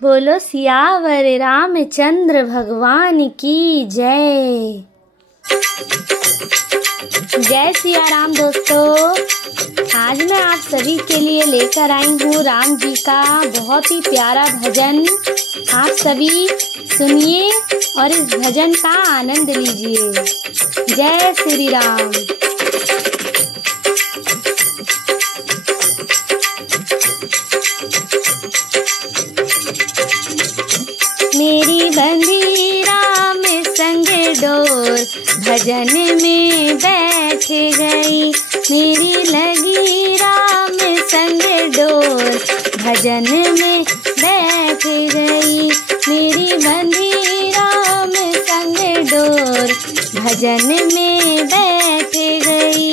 बोलो सियावर रामचंद्र भगवान की जय। जय सिया राम दोस्तों। आज मैं आप सभी के लिए लेकर आई हूँ राम जी का बहुत ही प्यारा भजन। आप सभी सुनिए और इस भजन का आनंद लीजिए। जय श्री राम। मेरी बंधी राम संग डोर, भजन में बैठ गई। मेरी लगी राम संग डोर, भजन में बैठ गई। मेरी बंधी राम संग डोर, भजन में बैठ गई।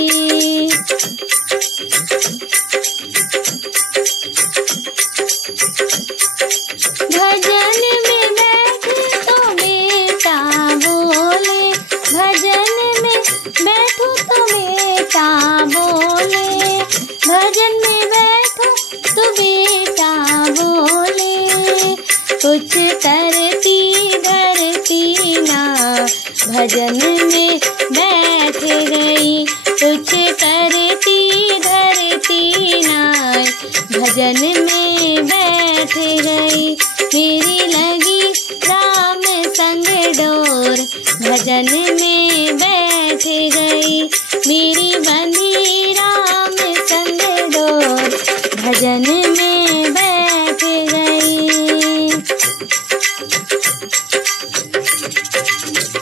भजन में बैठे तो बेटा बोले, भजन में बैठो तो बेटा बोले, भजन में बैठो तो बेटा बोले। कुछ करती धरती ना, भजन में बैठ गई। कुछ करती धरती ना, भजन में बैठ गई। मेरी लगी राम संग डोर, भजन में बैठ गई। मेरी बंधी राम संग डोर, भजन में बैठ गई।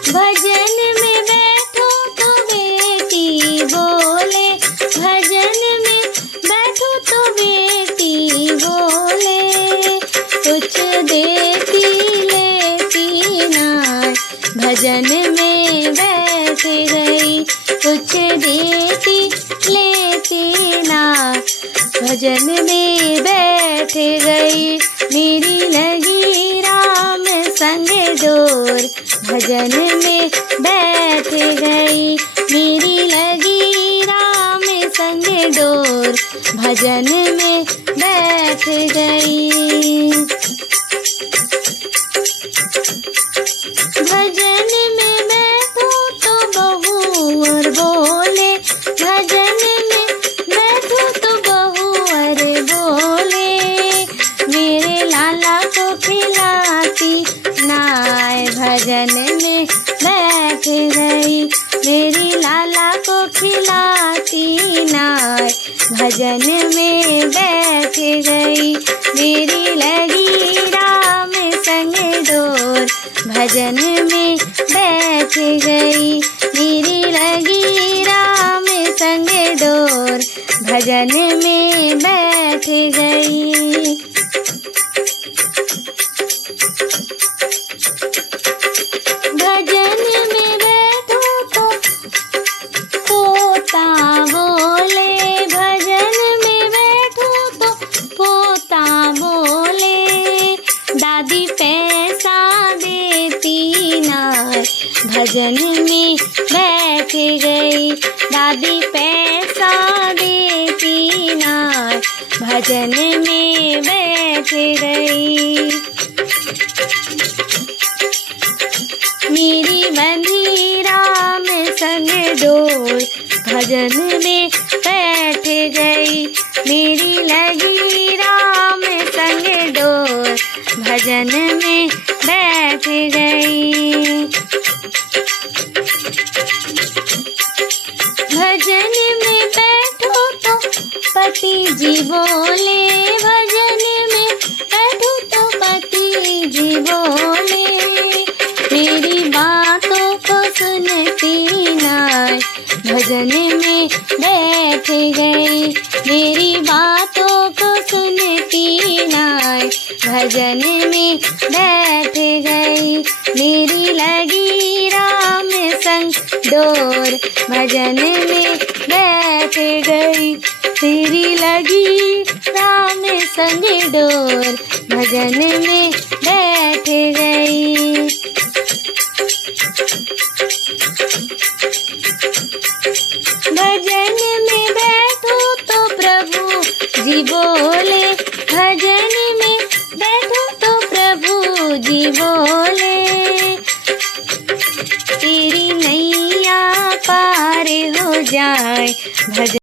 भजन में बैठो तो बेटी बोले, भजन में बैठो तो बेटी बोले। कुछ देती लेती ना, भजन में बैठ गई। कुछ देती लेती ना, भजन में बैठ गई। मेरी लगी राम संग डोर, भजन में बैठ गई। मेरी लगी राम संग डोर, भजन में बैठ गई। भजन में बैठो तो बहू और बोले, भजन में बैठो तो बहू और बोले। मेरे लाला को खिलाती नाय, भजन में बैठ गई। मेरी लाला को खिलाती नाय, भजन में बैठ गई। मेरी लगी राम संग डोर, भजन में बैठ गई। मेरी लगी राम संग डोर, भजन में बैठ गई। भजन में बैठो तो पोता बोले, भजन में बैठो तो पोता बोले। दादी पैसा देती ना, भजन में बैठ गई। दादी पैसा देती ना, भजन में बैठ गई। मेरी बंधी राम संग डोर, भजन में बैठ गई। मेरी लगी राम संग डोर, भजन में बैठ गई। भजन में बैठो तो पति जी बोले, भजन में बैठो तो पति जी बोले। मेरी बातों को सुनती नाय, भजन में बैठ गई। मेरी बातों को सुनती नाय, भजन में बैठ गई। मेरी लगी राम संग डोर, भजन में बैठ गई। तेरी लगी राम संग डोर, भजन में बैठ गई। भजन में बैठो तो प्रभु जी बोले, भजन में बैठो तो प्रभु जी बोले, तेरी नैया पार हो जाए, भजन